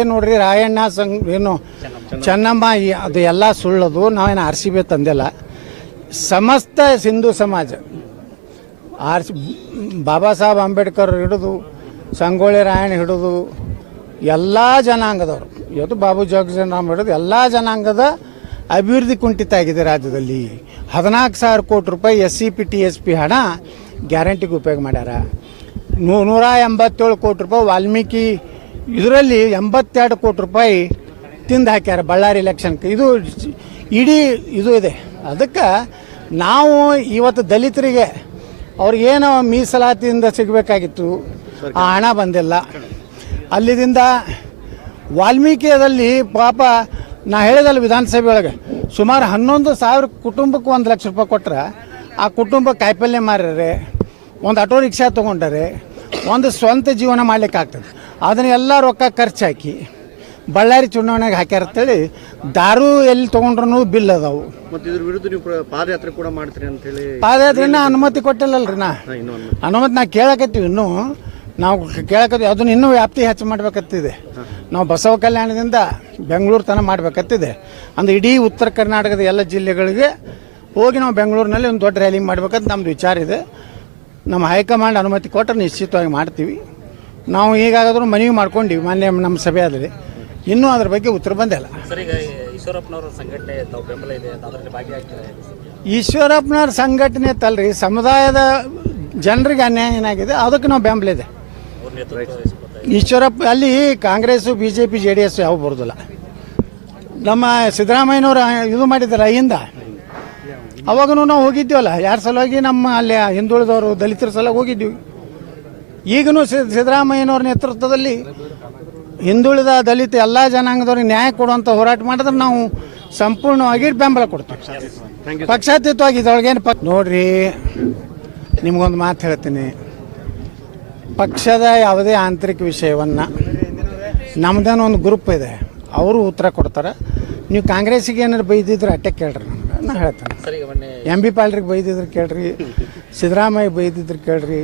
ಇದೇ ನೋಡ್ರಿ ರಾಯಣ್ಣ ಏನು ಚೆನ್ನಮ್ಮ ಅದು ಎಲ್ಲ ಸುಳ್ಳದು. ನಾವೇನು RCB ತಂದಿಲ್ಲ. ಸಮಸ್ತ ಹಿಂದೂ ಸಮಾಜ ಬಾಬಾ ಸಾಹೇಬ್ ಅಂಬೇಡ್ಕರ್ ಹಿಡಿದು ಸಂಗೊಳ್ಳಿ ರಾಯಣ್ಣ ಹಿಡಿದು ಎಲ್ಲ ಜನಾಂಗದವರು, ಇವತ್ತು ಬಾಬು ಜಗಜೀವನರಾಮ್ ಹಿಡಿದು ಎಲ್ಲ ಜನಾಂಗದ ಅಭಿವೃದ್ಧಿ ಕುಂಠಿತ ಆಗಿದೆ ರಾಜ್ಯದಲ್ಲಿ. 14,000 ಕೋಟಿ ರೂಪಾಯಿ SCP TSP ಹಣ ಗ್ಯಾರಂಟಿಗೆ ಉಪಯೋಗ ಮಾಡ್ಯಾರ. 187 ಕೋಟಿ ರೂಪಾಯಿ ವಾಲ್ಮೀಕಿ ಇದರಲ್ಲಿ 82 ಕೋಟಿ ರೂಪಾಯಿ ತಿಂದು ಹಾಕ್ಯಾರ ಬಳ್ಳಾರಿ ಎಲೆಕ್ಷನ್ಗೆ. ಇದು ಇಡೀ ಇದು ಇದೆ. ಅದಕ್ಕೆ ನಾವು ಇವತ್ತು ದಲಿತರಿಗೆ ಅವ್ರಿಗೇನೋ ಮೀಸಲಾತಿಯಿಂದ ಸಿಗಬೇಕಾಗಿತ್ತು, ಆ ಹಣ ಬಂದಿಲ್ಲ. ಅಲ್ಲಿದಿಂದ ವಾಲ್ಮೀಕಿಯಲ್ಲಿ ಪಾಪ ನಾ ಹೇಳಿದಲ್ಲ ವಿಧಾನಸಭೆ ಒಳಗೆ ಸುಮಾರು 11,000 ಕುಟುಂಬಕ್ಕೆ 1 ಲಕ್ಷ ರೂಪಾಯಿ ಕೊಟ್ರೆ ಆ ಕುಟುಂಬ ಕಾಯಿಪಲ್ಯ ಮಾರ್ಯಾರೆ, ಒಂದು ಆಟೋ ರಿಕ್ಷಾ ತೊಗೊಂಡಾರೆ, ಒಂದು ಸ್ವಂತ ಜೀವನ ಮಾಡ್ಲಿಕ್ಕೆ ಆಗ್ತದೆ. ಅದನ್ನೆಲ್ಲ ರೊಕ್ಕ ಖರ್ಚು ಹಾಕಿ ಬಳ್ಳಾರಿ ಚುನಾವಣೆಗೆ ಹಾಕ್ಯಾರ ಅಂತೇಳಿ ದಾರು ಎಲ್ಲಿ ತೊಗೊಂಡ್ರು ಬಿಲ್ ಅದಾವು. ಮತ್ತು ಇದ್ರ ವಿರುದ್ಧ ನೀವು ಪಾದಯಾತ್ರೆ ಕೂಡ ಮಾಡ್ತೀರಿ ಅಂತೇಳಿ. ಪಾದಯಾತ್ರೆನ ಅನುಮತಿ ಕೊಟ್ಟಿಲ್ಲಲ್ರಿ. ಅನುಮತಿ ನಾ ಕೇಳಕತ್ತೀವಿ, ಇನ್ನೂ ನಾವು ಕೇಳಕತ್ತೀವಿ. ಅದನ್ನ ಇನ್ನೂ ವ್ಯಾಪ್ತಿ ಹೆಚ್ಚು ಮಾಡ್ಬೇಕತ್ತಿದೆ. ನಾವು ಬಸವ ಕಲ್ಯಾಣದಿಂದ ಬೆಂಗಳೂರು ತನಕ ಮಾಡ್ಬೇಕತ್ತಿದೆ. ಅಂದ್ರೆ ಇಡೀ ಉತ್ತರ ಕರ್ನಾಟಕದ ಎಲ್ಲ ಜಿಲ್ಲೆಗಳಿಗೆ ಹೋಗಿ ನಾವು ಬೆಂಗಳೂರಿನಲ್ಲಿ ಒಂದು ದೊಡ್ಡ ರ್ಯಾಲಿ ಮಾಡ್ಬೇಕಂತ ನಮ್ಮದು ವಿಚಾರ ಇದೆ. ನಮ್ಮ ಹೈಕಮಾಂಡ್ ಅನುಮತಿ ಕೊಟ್ಟರೆ ನಿಶ್ಚಿತವಾಗಿ ಮಾಡ್ತೀವಿ. ನಾವು ಈಗಾಗಾದ್ರೂ ಮನವಿ ಮಾಡ್ಕೊಂಡಿವಿ ಮಾನ್ಯ ನಮ್ಮ ಸಭೆ ಆದರೆ, ಇನ್ನೂ ಅದ್ರ ಬಗ್ಗೆ ಉತ್ತರ ಬಂದಿಲ್ಲ. ಈಶ್ವರಪ್ಪನವ್ರ ಸಂಘಟನೆ ತಲ್ರಿ, ಸಮುದಾಯದ ಜನರಿಗೆ ಅನ್ಯಾಯ ಏನಾಗಿದೆ ಅದಕ್ಕೆ ನಾವು ಬೆಂಬಲ ಇದೆ. ಈಶ್ವರಪ್ಪ ಅಲ್ಲಿ ಕಾಂಗ್ರೆಸ್ BJP JDS ಯಾವ ಬರೋದಿಲ್ಲ. ನಮ್ಮ ಸಿದ್ದರಾಮಯ್ಯನವರು ಇದು ಮಾಡಿದ್ದಾರೆ ಹಿಂದ, ಅವಾಗೂ ನಾವು ಹೋಗಿದ್ದೀವಲ್ಲ. 2 ಸಲವಾಗಿ ನಮ್ಮ ಅಲ್ಲಿ ಹಿಂದುಳಿದವರು ದಲಿತರ ಸಲ ಹೋಗಿದ್ದೀವಿ. ಈಗಲೂ ಸಿದ್ದರಾಮಯ್ಯನವ್ರ ನೇತೃತ್ವದಲ್ಲಿ ಹಿಂದುಳಿದ ದಲಿತ ಎಲ್ಲ ಜನಾಂಗದವ್ರಿಗೆ ನ್ಯಾಯ ಕೊಡುವಂಥ ಹೋರಾಟ ಮಾಡಿದ್ರೆ ನಾವು ಸಂಪೂರ್ಣವಾಗಿ ಬೆಂಬಲ ಕೊಡ್ತೀವಿ, ಪಕ್ಷಾತೀತವಾಗಿ. ಇದರೊಳಗೇನು ನೋಡ್ರಿ, ನಿಮ್ಗೊಂದು ಮಾತು ಹೇಳ್ತೀನಿ. ಪಕ್ಷದ ಯಾವುದೇ ಆಂತರಿಕ ವಿಷಯವನ್ನು ನಮ್ದೇನೋ ಒಂದು ಗ್ರೂಪ್ ಇದೆ, ಅವರು ಉತ್ತರ ಕೊಡ್ತಾರೆ. ನೀವು ಕಾಂಗ್ರೆಸ್ಸಿಗೆ ಏನಾರು ಬೈದಿದ್ರೆ ಅಟ್ಟೆ ಕೇಳ್ರಿ, ನಾ ಹೇಳ್ತೇನೆ. MB ಪಾಲ್ರಿಗೆ ಬೈದಿದ್ರೆ ಕೇಳ್ರಿ, ಸಿದ್ದರಾಮಯ್ಯ ಬೈದಿದ್ರೆ ಕೇಳ್ರಿ,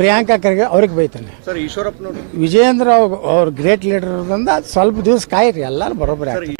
ಪ್ರಿಯಾಂಕಾ ಖರ್ಗೆ ಅವ್ರಿಗೆ ಬೈತಾನೆ. ವಿಜಯೇಂದ್ರ ಅವ್ರ ಗ್ರೇಟ್ ಲೀಡರ್ ಸ್ವಲ್ಪ ದಿವಸ ಕಾಯಿರಿ, ಎಲ್ಲರೂ ಬರೋಬ್ಬರಿ ಆಗ್ತದೆ.